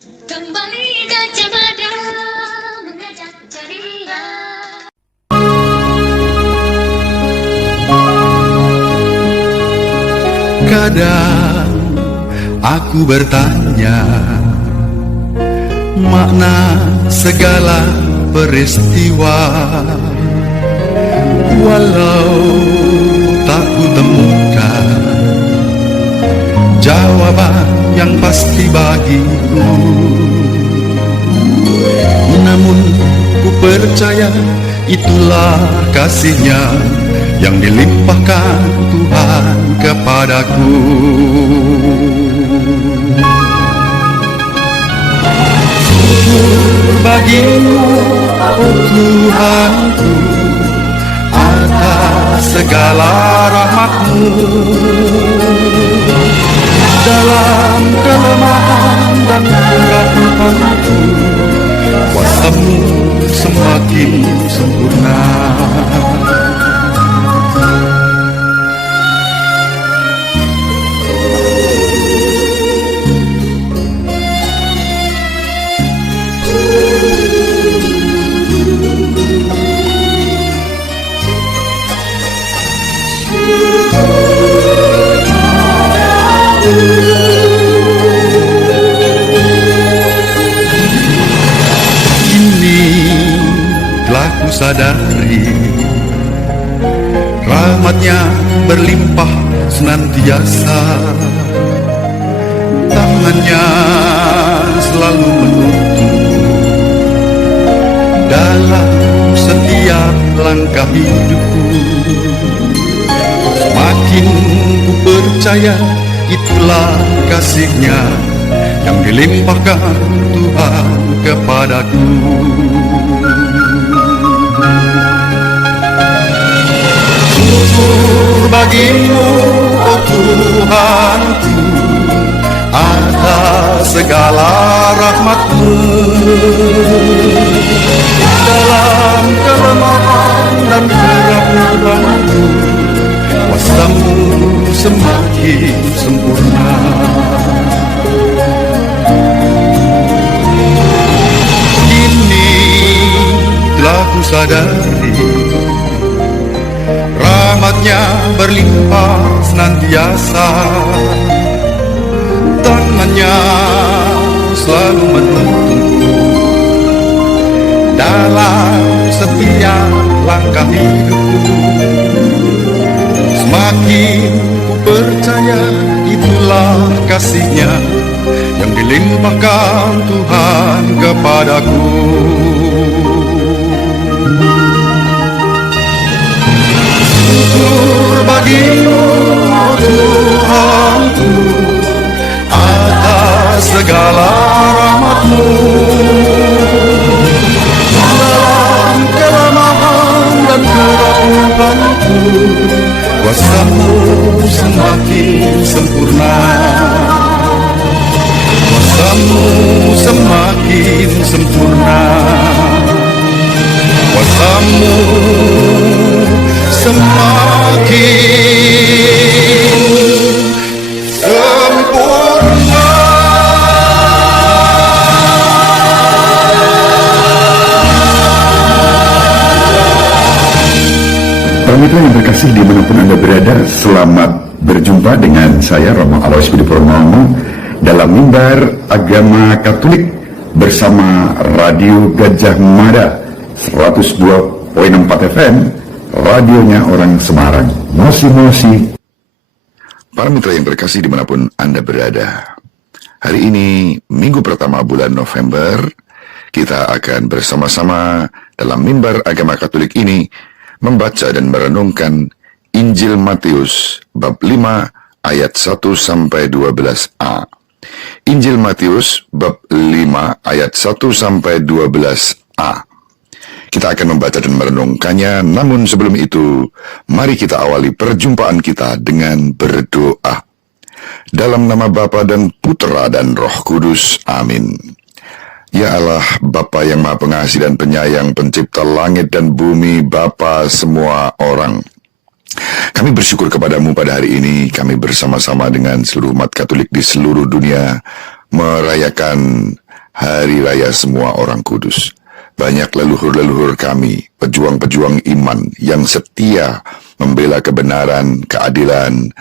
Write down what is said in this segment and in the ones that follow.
Kembali Gajah Mada mengajak ceria. Kadang aku bertanya makna segala peristiwa, walau tak kutemukan jawaban yang pasti bagiku. Namun ku percaya itulah kasih-Nya yang dilimpahkan Tuhan kepadaku. Syukur bagimu, oh Tuhanku, atas segala rahmat-Mu. Dalam kelemahan dan keraguanku, kuasa-Mu semakin sempurna. Kini telah ku sadari rahmat-Nya berlimpah senantiasa, tangan-Nya selalu menuntun dalam setiap langkah hidupku. Semakin ku percaya itulah kasih-Nya yang dilimpahkan Tuhan kepadaku. Syukur bagimu, oh Tuhanku, atas segala rahmat-Mu. Dalam kelemahan dan keraguanku, kuasa-Mu semakin sempurna. Kini telah ku sadari rahmat-Nya berlimpah senantiasa, tangan-Nya selalu menuntunku dalam setiap langkah hidupku. Semakin ku percaya itulah kasih-Nya yang dilimpahkan Tuhan kepadaku. Syukur bagimu, oh Tuhanku, atas segala rahmat-Mu. Dalam kelemahan dan keraguanku, kuasa-Mu semakin sempurna. Kuasa-Mu semakin sempurna. Kuasa-Mu semakin sempurna. Para mitra yang terkasih dimanapun Anda berada, selamat berjumpa dengan saya Romo Alois Budi Purnomo dalam Mimbar Agama Katolik bersama Radio Gajah Mada 102.4 FM, radionya orang Semarang. Mosi-mosi. Para mitra yang terkasih dimanapun Anda berada, hari ini minggu pertama bulan November, kita akan bersama-sama dalam Mimbar Agama Katolik ini membaca dan merenungkan Injil Matius bab 5 ayat 1 sampai 12a. Injil Matius bab 5 ayat 1 sampai 12a. Kita akan membaca dan merenungkannya, namun sebelum itu, mari kita awali perjumpaan kita dengan berdoa. Dalam nama Bapa dan Putera dan Roh Kudus, amin. Ya Allah, Bapa yang Maha Pengasih dan Penyayang, Pencipta langit dan bumi, Bapa semua orang, kami bersyukur kepadamu pada hari ini. Kami bersama-sama dengan seluruh umat Katolik di seluruh dunia merayakan Hari Raya Semua Orang Kudus. Banyak leluhur-leluhur kami, pejuang-pejuang iman yang setia membela kebenaran, keadilan,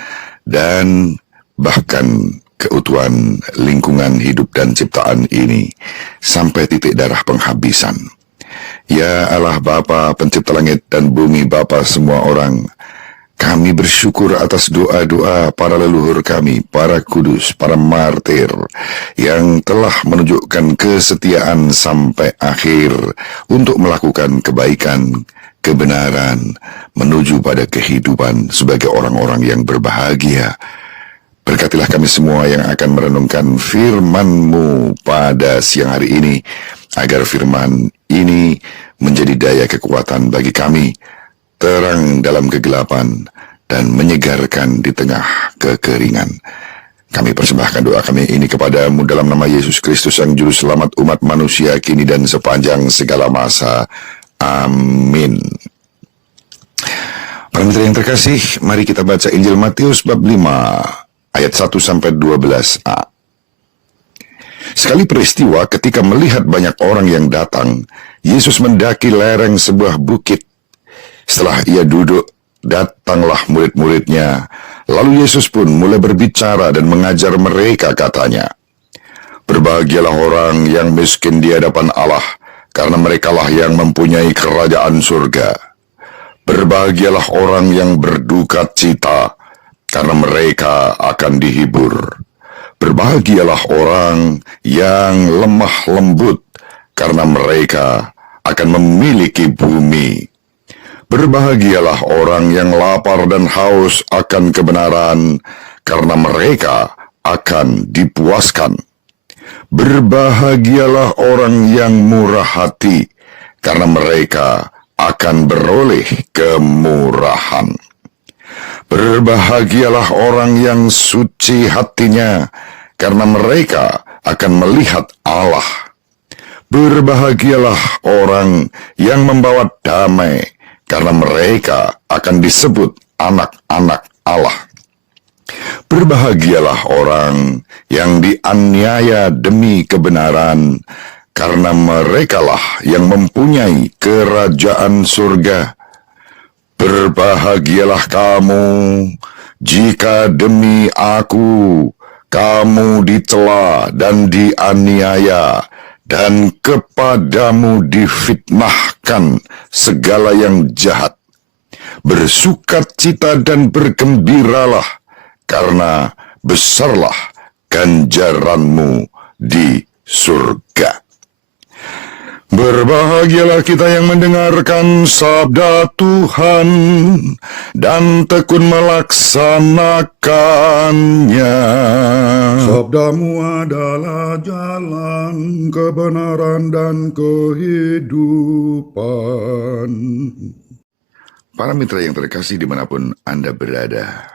dan bahkan keutuhan lingkungan hidup dan ciptaan ini sampai titik darah penghabisan. Ya Allah Bapa, pencipta langit dan bumi, Bapa semua orang, kami bersyukur atas doa-doa para leluhur kami, para kudus, para martir, yang telah menunjukkan kesetiaan sampai akhir untuk melakukan kebaikan, kebenaran, menuju pada kehidupan sebagai orang-orang yang berbahagia. Berkatilah kami semua yang akan merenungkan firman-Mu pada siang hari ini, agar firman ini menjadi daya kekuatan bagi kami, terang dalam kegelapan, dan menyegarkan di tengah kekeringan. Kami persembahkan doa kami ini kepada-Mu dalam nama Yesus Kristus, Sang Juru Selamat umat manusia kini dan sepanjang segala masa. Amin. Para mitra yang terkasih, mari kita baca Injil Matius bab 5 ayat 1-12a. Sekali peristiwa ketika melihat banyak orang yang datang, Yesus mendaki lereng sebuah bukit. Setelah ia duduk, datanglah murid-muridnya. Lalu Yesus pun mulai berbicara dan mengajar mereka, katanya, "Berbahagialah orang yang miskin di hadapan Allah, karena merekalah yang mempunyai kerajaan surga. Berbahagialah orang yang berduka cita, karena mereka akan dihibur. Berbahagialah orang yang lemah lembut, karena mereka akan memiliki bumi. Berbahagialah orang yang lapar dan haus akan kebenaran, karena mereka akan dipuaskan. Berbahagialah orang yang murah hati, karena mereka akan beroleh kemurahan. Berbahagialah orang yang suci hatinya, karena mereka akan melihat Allah. Berbahagialah orang yang membawa damai, karena mereka akan disebut anak-anak Allah. Berbahagialah orang yang dianiaya demi kebenaran, karena merekalah yang mempunyai kerajaan surga. Berbahagialah kamu jika demi aku kamu dicela dan dianiaya, dan kepadamu difitnahkan segala yang jahat. Bersukacita dan bergembiralah, karena besarlah ganjaranmu di surga." Berbahagialah kita yang mendengarkan sabda Tuhan dan tekun melaksanakannya. Sabdamu adalah jalan kebenaran dan kehidupan. Para mitra yang terkasih dimanapun Anda berada,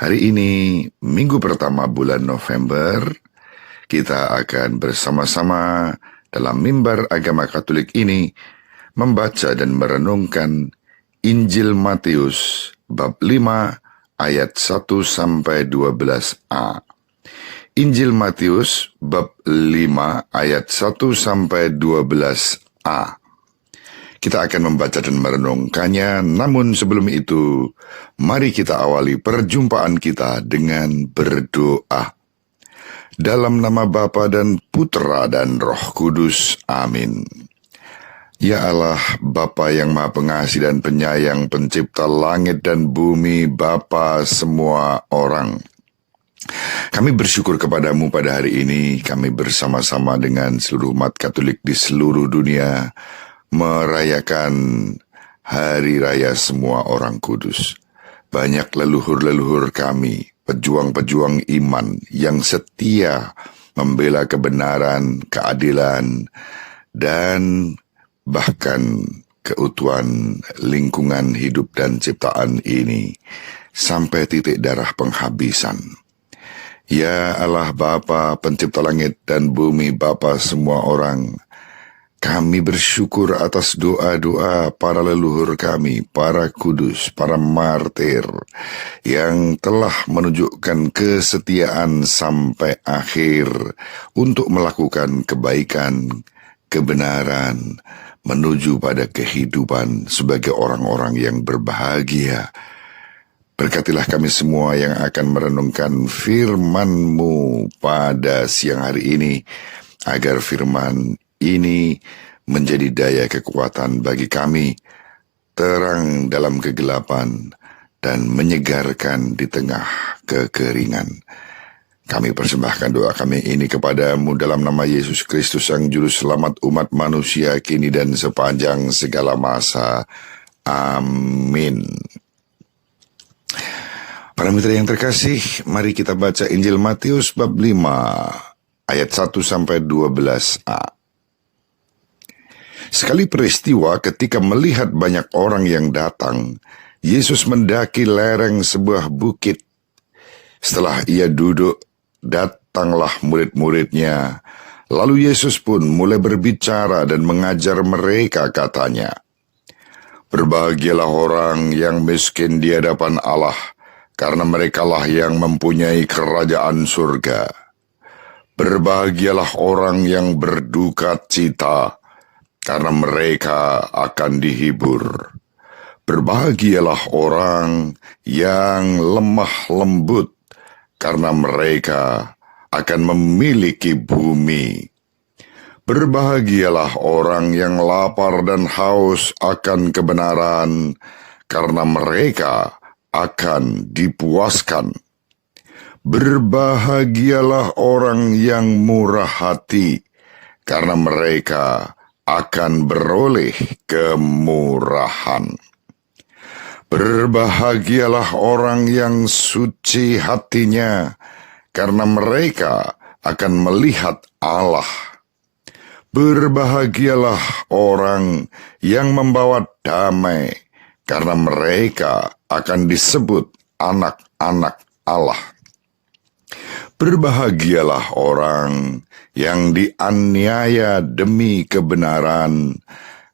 hari ini, minggu pertama bulan November, kita akan bersama-sama dalam mimbar agama Katolik ini membaca dan merenungkan Injil Matius bab 5 ayat 1-12a. Injil Matius bab 5 ayat 1-12a. Kita akan membaca dan merenungkannya, namun sebelum itu, mari kita awali perjumpaan kita dengan berdoa. Dalam nama Bapa dan Putra dan Roh Kudus. Amin. Ya Allah, Bapa yang Maha Pengasih dan Penyayang, Pencipta langit dan bumi, Bapa semua orang, kami bersyukur kepadamu pada hari ini. Kami bersama-sama dengan seluruh umat Katolik di seluruh dunia merayakan Hari Raya Semua Orang Kudus. Banyak leluhur-leluhur kami, pejuang-pejuang iman yang setia membela kebenaran, keadilan, dan bahkan keutuhan lingkungan hidup dan ciptaan ini sampai titik darah penghabisan. Ya Allah Bapa, pencipta langit dan bumi, Bapa semua orang, Kami bersyukur atas doa-doa para leluhur kami, para kudus, para martir, yang telah menunjukkan kesetiaan sampai akhir untuk melakukan kebaikan, kebenaran, menuju pada kehidupan sebagai orang-orang yang berbahagia. Berkatilah kami semua yang akan merenungkan firman-Mu pada siang hari ini, agar firman ini menjadi daya kekuatan bagi kami, terang dalam kegelapan, dan menyegarkan di tengah kekeringan. Kami persembahkan doa kami ini kepada-Mu dalam nama Yesus Kristus, Sang Juru Selamat umat manusia kini dan sepanjang segala masa. Amin. Para mitra yang terkasih, mari kita baca Injil Matius bab 5 ayat 1-12a. Sekali peristiwa ketika melihat banyak orang yang datang, Yesus mendaki lereng sebuah bukit. Setelah ia duduk, datanglah murid-muridnya. Lalu Yesus pun mulai berbicara dan mengajar mereka, katanya, "Berbahagialah orang yang miskin di hadapan Allah, karena merekalah yang mempunyai kerajaan surga. Berbahagialah orang yang berduka cita, karena mereka akan dihibur. Berbahagialah orang yang lemah lembut, karena mereka akan memiliki bumi. Berbahagialah orang yang lapar dan haus akan kebenaran, karena mereka akan dipuaskan. Berbahagialah orang yang murah hati, karena mereka akan beroleh kemurahan. Berbahagialah orang yang suci hatinya, karena mereka akan melihat Allah. Berbahagialah orang yang membawa damai, karena mereka akan disebut anak-anak Allah. Berbahagialah orang yang dianiaya demi kebenaran,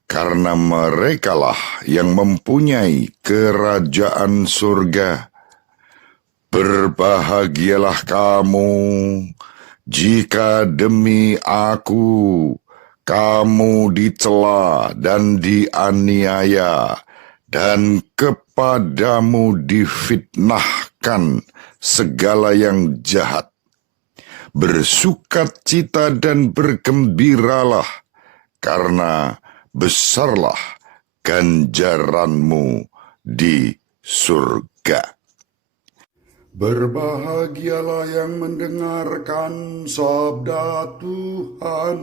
karena merekalah yang mempunyai kerajaan surga. Berbahagialah kamu jika demi aku kamu dicela dan dianiaya, dan kepadamu difitnahkan segala yang jahat. Bersukacita dan bergembiralah, karena besarlah ganjaranmu di surga." Berbahagialah yang mendengarkan sabda Tuhan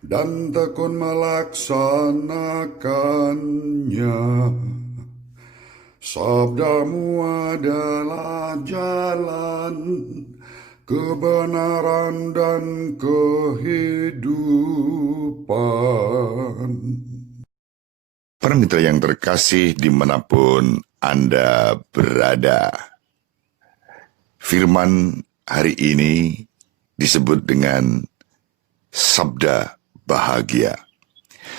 dan tekun melaksanakannya. Sabdamu adalah jalan, kebenaran dan kehidupan. Para mitra yang terkasih dimanapun Anda berada, firman hari ini disebut dengan sabda bahagia.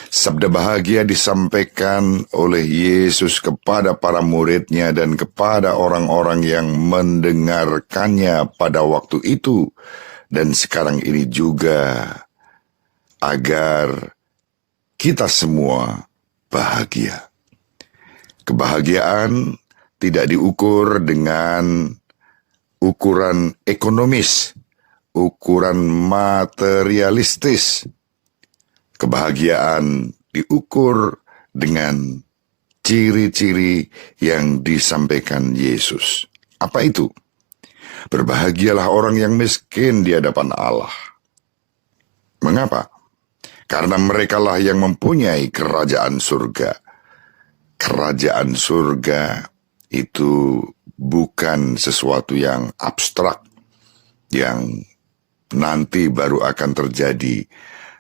Sabda bahagia disampaikan oleh Yesus kepada para muridnya dan kepada orang-orang yang mendengarkannya pada waktu itu dan sekarang ini juga, agar kita semua bahagia. Kebahagiaan tidak diukur dengan ukuran ekonomis, ukuran materialistis. Kebahagiaan diukur dengan ciri-ciri yang disampaikan Yesus. Apa itu? Berbahagialah orang yang miskin di hadapan Allah. Mengapa? Karena merekalah yang mempunyai kerajaan surga. Kerajaan surga itu bukan sesuatu yang abstrak, yang nanti baru akan terjadi,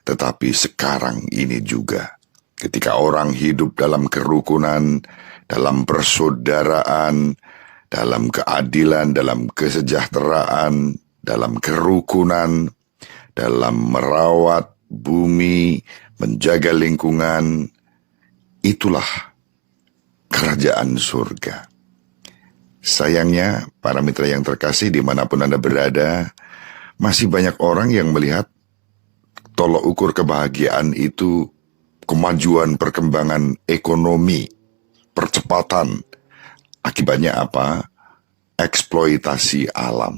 tetapi sekarang ini juga. Ketika orang hidup dalam kerukunan, dalam persaudaraan, dalam keadilan, dalam kesejahteraan, dalam kerukunan, dalam merawat bumi, menjaga lingkungan, itulah kerajaan surga. Sayangnya, para mitra yang terkasih dimanapun Anda berada, masih banyak orang yang melihat tolok ukur kebahagiaan itu kemajuan perkembangan ekonomi, percepatan. Akibatnya apa? Eksploitasi alam.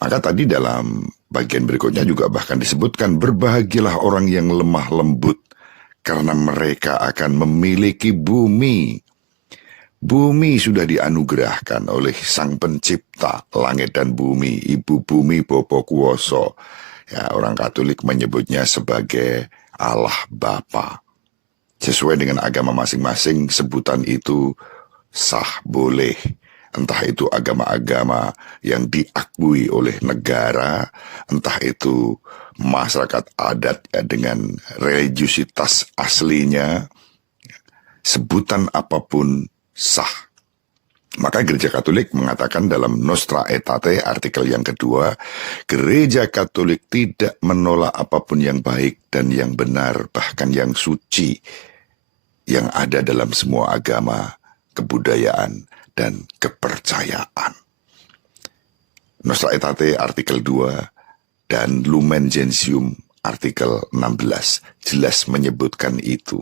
Maka tadi dalam bagian berikutnya juga bahkan disebutkan, berbahagialah orang yang lemah lembut, karena mereka akan memiliki bumi. Bumi sudah dianugerahkan oleh Sang Pencipta, langit dan bumi, Ibu Bumi Bapa Kuwasa. Ya, orang Katolik menyebutnya sebagai Allah Bapa. Sesuai dengan agama masing-masing, sebutan itu sah, boleh. Entah itu agama-agama yang diakui oleh negara, entah itu masyarakat adat ya, dengan religiusitas aslinya, sebutan apapun sah. Maka Gereja Katolik mengatakan dalam Nostra Aetate artikel yang kedua, Gereja Katolik tidak menolak apapun yang baik dan yang benar, bahkan yang suci, yang ada dalam semua agama, kebudayaan, dan kepercayaan. Nostra Aetate artikel 2 dan Lumen Gentium artikel 16 jelas menyebutkan itu.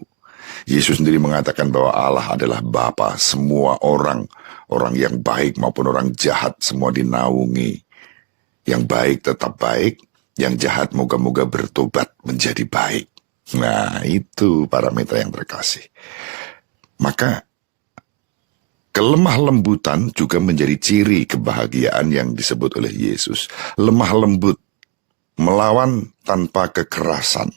Yesus sendiri mengatakan bahwa Allah adalah Bapa semua orang, orang yang baik maupun orang jahat semua dinaungi. Yang baik tetap baik, yang jahat moga-moga bertobat menjadi baik. Nah, itu para mitra yang terkasih. Maka kelemah lembutan juga menjadi ciri kebahagiaan yang disebut oleh Yesus. Lemah lembut, melawan tanpa kekerasan.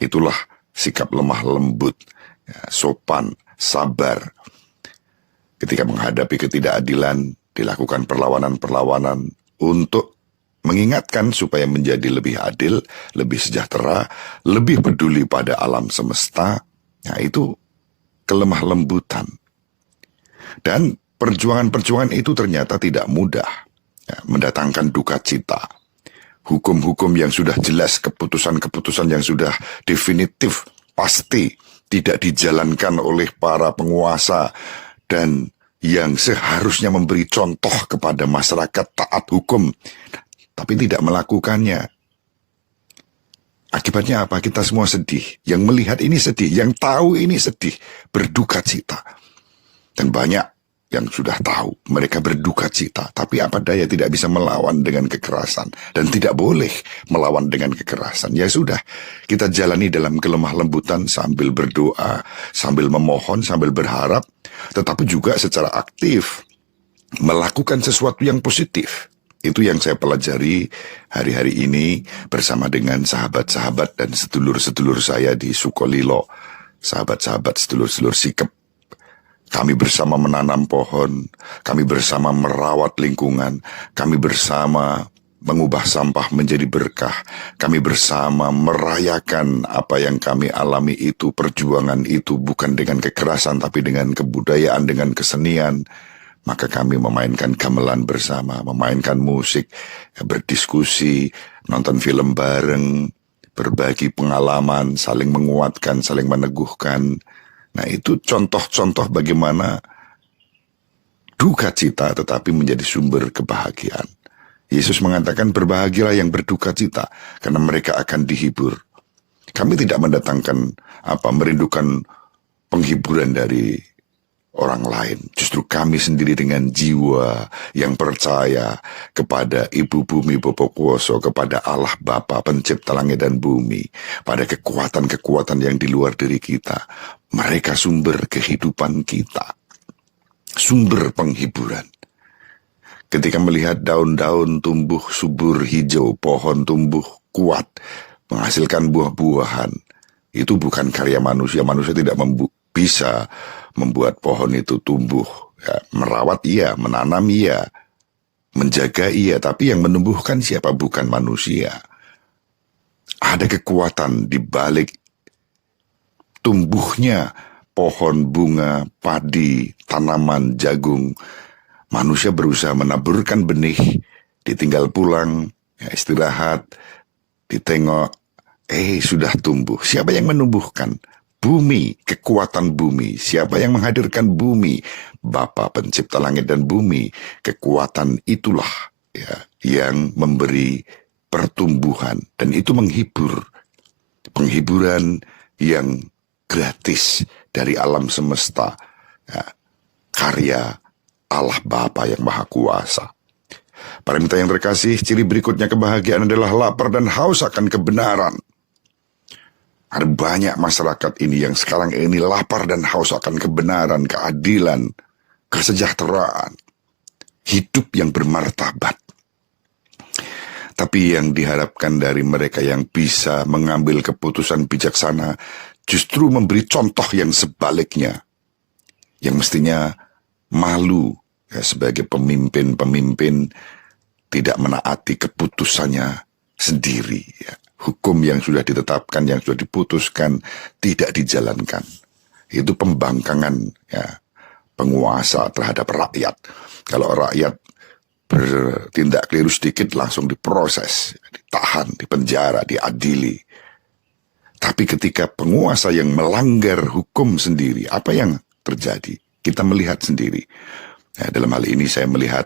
Itulah sikap lemah lembut, ya, sopan, sabar. Ketika menghadapi ketidakadilan, dilakukan perlawanan-perlawanan untuk mengingatkan supaya menjadi lebih adil, lebih sejahtera, lebih peduli pada alam semesta. Nah, itu kelemah lembutan. Dan perjuangan-perjuangan itu ternyata tidak mudah, ya, mendatangkan duka cita. Hukum-hukum yang sudah jelas, keputusan-keputusan yang sudah definitif, pasti tidak dijalankan oleh para penguasa dan yang seharusnya memberi contoh kepada masyarakat taat hukum, tapi tidak melakukannya. Akibatnya apa? Kita semua sedih. Yang melihat ini sedih, yang tahu ini sedih, berduka cita. Dan banyak yang sudah tahu, mereka berduka cita. Tapi apa daya, tidak bisa melawan dengan kekerasan. Dan tidak boleh melawan dengan kekerasan. Ya sudah, kita jalani dalam kelemah lembutan sambil berdoa, sambil memohon, sambil berharap. Tetapi juga secara aktif, melakukan sesuatu yang positif. Itu yang saya pelajari hari-hari ini bersama dengan sahabat-sahabat dan sedulur-sedulur saya di Sukolilo. Sahabat-sahabat, sedulur-sedulur Sikep. Kami bersama menanam pohon, kami bersama merawat lingkungan, kami bersama mengubah sampah menjadi berkah, kami bersama merayakan apa yang kami alami itu, perjuangan itu bukan dengan kekerasan tapi dengan kebudayaan, dengan kesenian. Maka kami memainkan gamelan bersama, memainkan musik, berdiskusi, nonton film bareng, berbagi pengalaman, saling menguatkan, saling meneguhkan. Nah, itu contoh-contoh bagaimana duka cita tetapi menjadi sumber kebahagiaan. Yesus mengatakan berbahagialah yang berduka cita karena mereka akan dihibur. Kami tidak mendatangkan merindukan penghiburan dari orang lain. Justru kami sendiri dengan jiwa yang percaya kepada Ibu Bumi Bapa Kuwasa, kepada Allah Bapa Pencipta langit dan bumi, pada kekuatan-kekuatan yang di luar diri kita. Mereka sumber kehidupan kita, sumber penghiburan. Ketika melihat daun-daun tumbuh subur hijau, pohon tumbuh kuat, menghasilkan buah-buahan, itu bukan karya manusia. Manusia tidak bisa membuat pohon itu tumbuh. Ya, merawat iya, menanam iya, menjaga iya, tapi yang menumbuhkan siapa? Bukan manusia. Ada kekuatan di balik tumbuhnya pohon, bunga, padi, tanaman, jagung. Manusia berusaha menaburkan benih, ditinggal pulang, ya, istirahat, ditengok, sudah tumbuh. Siapa yang menumbuhkan? Bumi, kekuatan bumi. Siapa yang menghadirkan bumi? Bapa pencipta langit dan bumi. Kekuatan itulah ya yang memberi pertumbuhan, dan itu menghibur. Penghiburan yang gratis dari alam semesta. Ya, karya Allah Bapa yang Maha Kuasa. Para mitra yang terkasih, ciri berikutnya kebahagiaan adalah lapar dan haus akan kebenaran. Ada banyak masyarakat ini yang sekarang ini lapar dan haus akan kebenaran, keadilan, kesejahteraan, hidup yang bermartabat. Tapi yang diharapkan dari mereka yang bisa mengambil keputusan bijaksana justru memberi contoh yang sebaliknya. Yang mestinya malu ya, sebagai pemimpin-pemimpin tidak menaati keputusannya sendiri. Ya. Hukum yang sudah ditetapkan, yang sudah diputuskan, tidak dijalankan. Itu pembangkangan ya, penguasa terhadap rakyat. Kalau rakyat bertindak keliru sedikit, langsung diproses, ditahan, dipenjara, diadili. Tapi ketika penguasa yang melanggar hukum sendiri, apa yang terjadi? Kita melihat sendiri. Ya, dalam hal ini saya melihat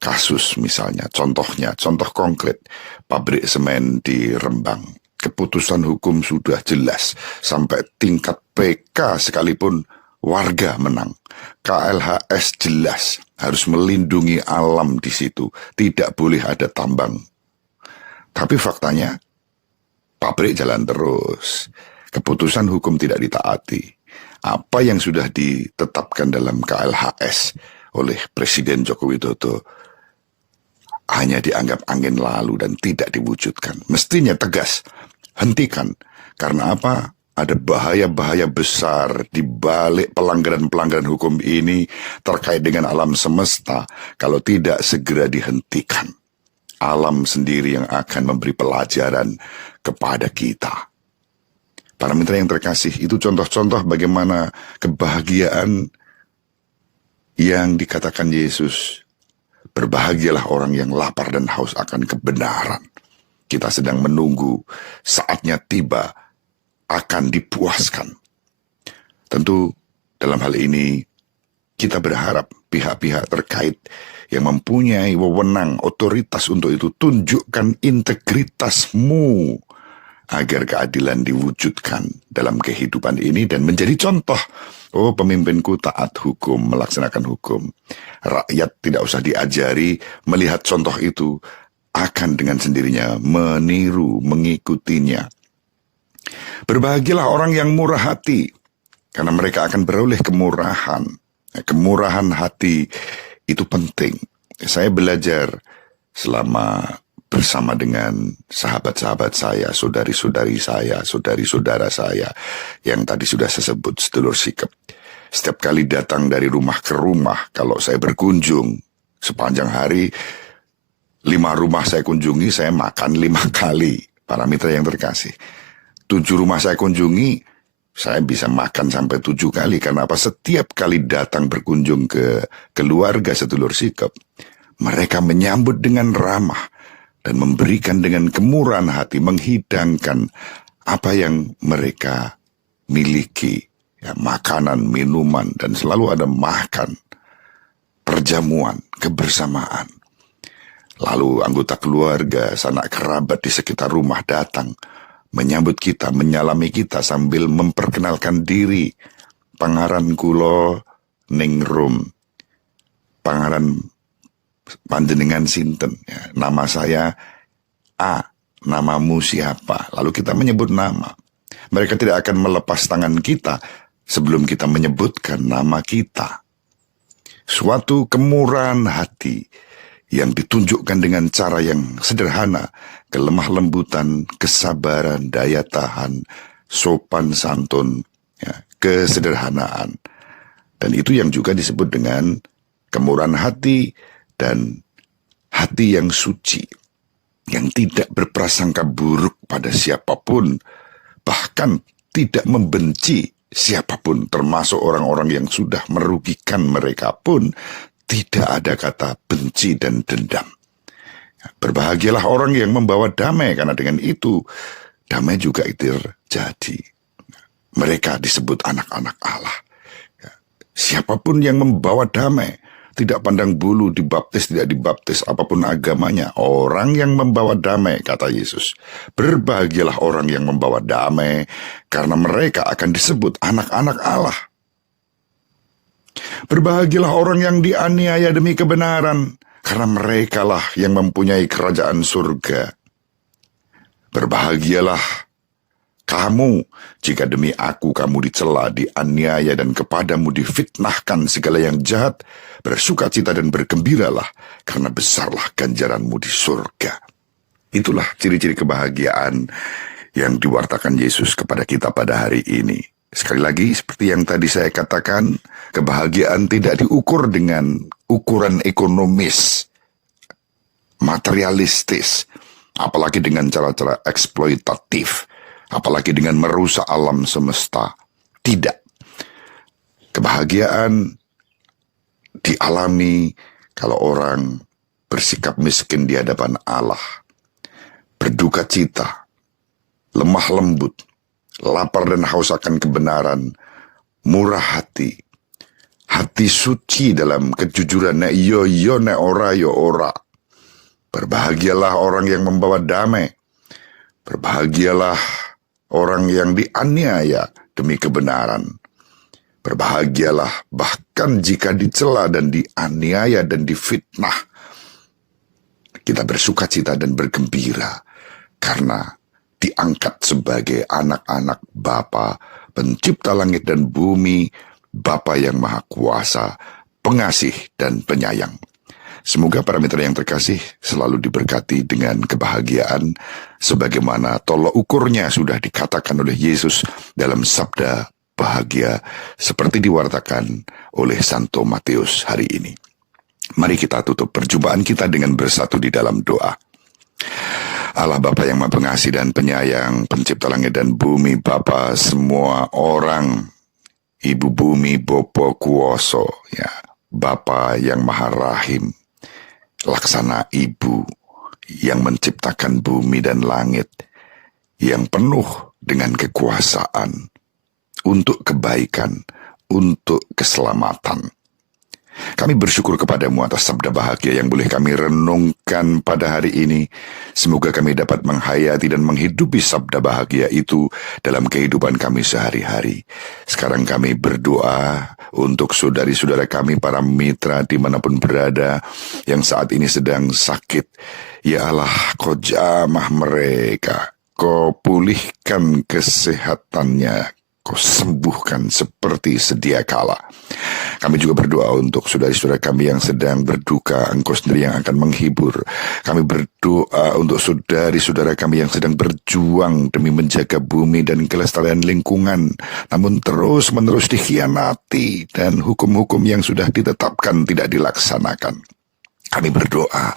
kasus misalnya, contohnya, contoh konkret, pabrik semen di Rembang. Keputusan hukum sudah jelas, sampai tingkat PK sekalipun warga menang. KLHS jelas, harus melindungi alam di situ, tidak boleh ada tambang. Tapi faktanya, pabrik jalan terus. Keputusan hukum tidak ditaati. Apa yang sudah ditetapkan dalam KLHS oleh Presiden Joko Widodo hanya dianggap angin lalu dan tidak diwujudkan. Mestinya tegas, hentikan. Karena apa? Ada bahaya-bahaya besar di balik pelanggaran-pelanggaran hukum ini terkait dengan alam semesta. Kalau tidak segera dihentikan, alam sendiri yang akan memberi pelajaran kepada kita. Para mitra yang terkasih, itu contoh-contoh bagaimana kebahagiaan yang dikatakan Yesus. Berbahagialah orang yang lapar dan haus akan kebenaran. Kita sedang menunggu saatnya tiba akan dipuaskan. Tentu dalam hal ini kita berharap pihak-pihak terkait yang mempunyai wewenang otoritas untuk itu, tunjukkan integritasmu agar keadilan diwujudkan dalam kehidupan ini dan menjadi contoh. Oh, pemimpinku taat hukum, melaksanakan hukum. Rakyat tidak usah diajari, melihat contoh itu akan dengan sendirinya meniru, mengikutinya. Berbahagialah orang yang murah hati, karena mereka akan beroleh kemurahan. Kemurahan hati itu penting. Saya belajar selama bersama dengan sahabat-sahabat saya, saudari-saudari saya, saudari-saudara saya, yang tadi sudah saya sebut, sedulur sikap. Setiap kali datang dari rumah ke rumah, kalau saya berkunjung sepanjang hari, 5 rumah saya kunjungi, saya makan 5 kali. Para mitra yang terkasih, 7 rumah saya kunjungi, saya bisa makan sampai 7 kali. Karena apa? Setiap kali datang berkunjung ke keluarga sedulur sikap, mereka menyambut dengan ramah dan memberikan dengan kemurahan hati, menghidangkan apa yang mereka miliki. Ya, makanan, minuman, dan selalu ada makan, perjamuan, kebersamaan. Lalu anggota keluarga, sanak kerabat di sekitar rumah datang, menyambut kita, menyalami kita sambil memperkenalkan diri. Pangaran kulo ningrum, pangaran panjenengan sinten, ya, nama saya A, namamu siapa? Lalu kita menyebut nama. Mereka tidak akan melepas tangan kita sebelum kita menyebutkan nama kita. Suatu kemurahan hati yang ditunjukkan dengan cara yang sederhana, kelemah lembutan, kesabaran, daya tahan, sopan santun, ya, kesederhanaan. Dan itu yang juga disebut dengan kemurahan hati dan hati yang suci, yang tidak berprasangka buruk pada siapapun, bahkan tidak membenci siapapun, termasuk orang-orang yang sudah merugikan mereka pun. Tidak ada kata benci dan dendam. Berbahagialah orang yang membawa damai, karena dengan itu damai juga terjadi. Mereka disebut anak-anak Allah. Siapapun yang membawa damai, tidak pandang bulu, dibaptis, tidak dibaptis, apapun agamanya, orang yang membawa damai, kata Yesus. Berbahagialah orang yang membawa damai, karena mereka akan disebut anak-anak Allah. Berbahagialah orang yang dianiaya demi kebenaran, karena merekalah yang mempunyai kerajaan surga. Berbahagialah kamu, jika demi aku kamu dicela, dianiaya, dan kepadamu difitnahkan segala yang jahat, bersukacita dan bergembiralah, karena besarlah ganjaranmu di surga. Itulah ciri-ciri kebahagiaan yang diwartakan Yesus kepada kita pada hari ini. Sekali lagi, seperti yang tadi saya katakan, kebahagiaan tidak diukur dengan ukuran ekonomis, materialistis, apalagi dengan cara-cara eksploitatif, apalagi dengan merusak alam semesta. Tidak. Kebahagiaan dialami kalau orang bersikap miskin di hadapan Allah, berduka cita, lemah lembut, lapar dan haus akan kebenaran, murah hati, hati suci dalam kejujuran, nek yo nek ora yo ora. Berbahagialah orang yang membawa damai. Berbahagialah orang yang dianiaya demi kebenaran. Berbahagialah bahkan jika dicela dan dianiaya dan difitnah. Kita bersukacita dan bergembira karena diangkat sebagai anak-anak Bapa, pencipta langit dan bumi, Bapa yang Maha Kuasa, pengasih dan penyayang. Semoga para mitra yang terkasih selalu diberkati dengan kebahagiaan sebagaimana tolok ukurnya sudah dikatakan oleh Yesus dalam sabda bahagia seperti diwartakan oleh Santo Matius hari ini. Mari kita tutup perjumpaan kita dengan bersatu di dalam doa. Allah Bapa yang Maha Pengasih dan Penyayang, pencipta langit dan bumi, Bapa semua orang, Ibu Bumi, Bopo Kuoso, ya, Bapa yang Maha Rahim, laksana Ibu yang menciptakan bumi dan langit, yang penuh dengan kekuasaan untuk kebaikan, untuk keselamatan. Kami bersyukur kepadamu atas sabda bahagia yang boleh kami renungkan pada hari ini. Semoga kami dapat menghayati dan menghidupi sabda bahagia itu dalam kehidupan kami sehari-hari. Sekarang kami berdoa untuk saudari-saudara kami, para mitra dimanapun berada, yang saat ini sedang sakit. Ya Allah, Kau jamah mereka, Kau pulihkan kesehatannya, Kau sembuhkan seperti sedia kala. Kami juga berdoa untuk saudara-saudara kami yang sedang berduka, Engkau sendiri yang akan menghibur. Kami berdoa untuk saudari-saudara kami yang sedang berjuang demi menjaga bumi dan kelestarian lingkungan, namun terus-menerus dikhianati dan hukum-hukum yang sudah ditetapkan tidak dilaksanakan. Kami berdoa,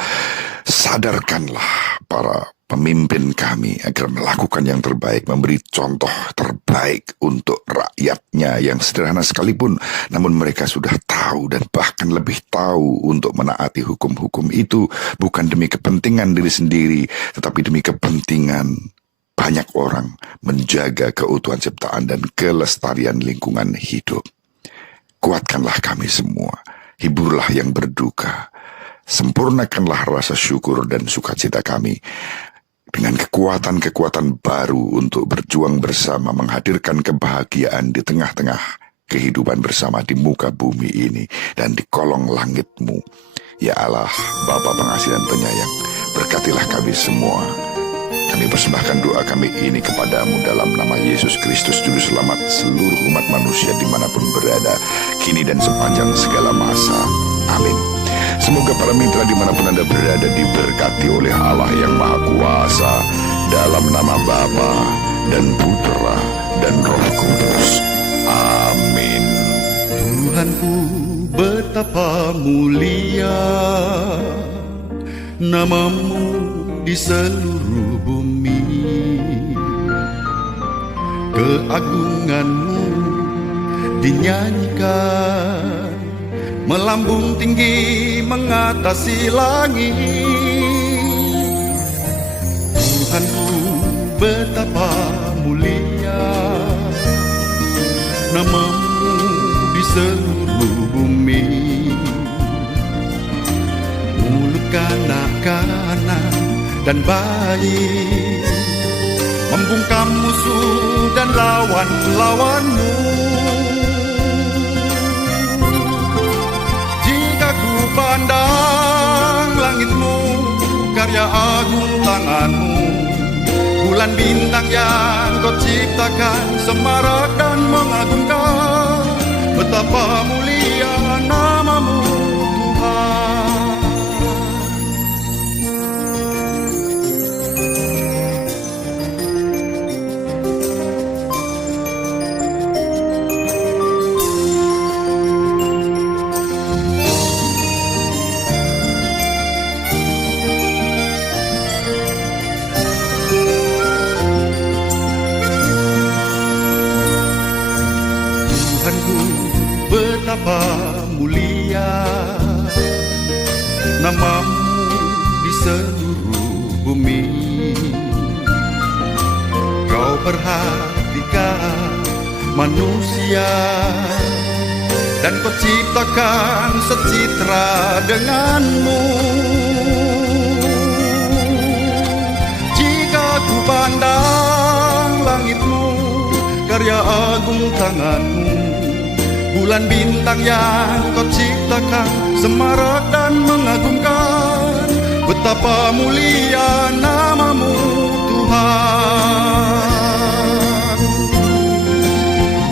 sadarkanlah para pemimpin kami agar melakukan yang terbaik, memberi contoh terbaik untuk rakyatnya yang sederhana sekalipun, namun mereka sudah tahu dan bahkan lebih tahu untuk menaati hukum-hukum itu, bukan demi kepentingan diri sendiri, tetapi demi kepentingan banyak orang, menjaga keutuhan ciptaan dan kelestarian lingkungan hidup. Kuatkanlah kami semua, hiburlah yang berduka, sempurnakanlah rasa syukur dan sukacita kami dengan kekuatan-kekuatan baru untuk berjuang bersama, menghadirkan kebahagiaan di tengah-tengah kehidupan bersama di muka bumi ini dan di kolong langit-Mu. Ya Allah, Bapa pengasih dan penyayang, berkatilah kami semua. Kami persembahkan doa kami ini kepadamu dalam nama Yesus Kristus, Juru Selamat seluruh umat manusia dimanapun berada, kini dan sepanjang segala masa. Amin. Semoga para mitra dimanapun Anda berada diberkati oleh Allah yang Maha Kuasa, dalam nama Bapa dan Putra dan Roh Kudus. Amin. Tuhanku betapa mulia namamu di seluruh bumi, keagunganmu dinyanyikan melambung tinggi mengatasi langit. Tuhanku betapa mulia namamu di seluruh bumi. Mulut kanak-kanak dan bayi membungkam musuh dan lawan-lawanmu. Jika ku pandang langitmu, karya agung tanganmu, bulan bintang yang kau ciptakan, semarak dan mengagumkan, betapa mulia namamu Tuhan. Tuhanku, betapa mulia namamu di seluruh bumi. Kau perhatikan manusia dan kau ciptakan secitra denganmu. Jika ku pandang langitmu, karya agung tanganmu, bulan bintang yang kau ciptakan, semarak dan mengagumkan, betapa mulia namamu Tuhan.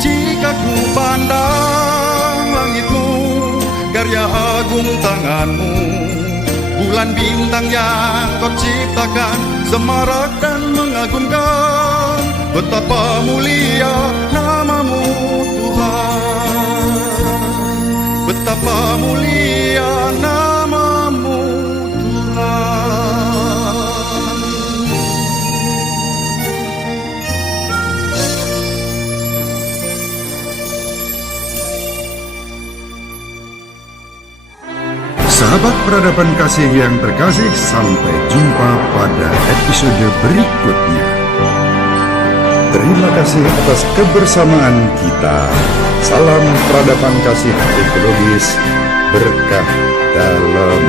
Jika ku pandang langitmu, karya agung tanganmu, bulan bintang yang kau ciptakan, semarak dan mengagumkan, betapa mulia namamu Tuhan. Betapa mulia namamu Tuhan. Sahabat peradaban kasih yang terkasih, sampai jumpa pada episode berikutnya. Terima kasih atas kebersamaan kita. Salam peradaban kasih ekologis, berkah dalam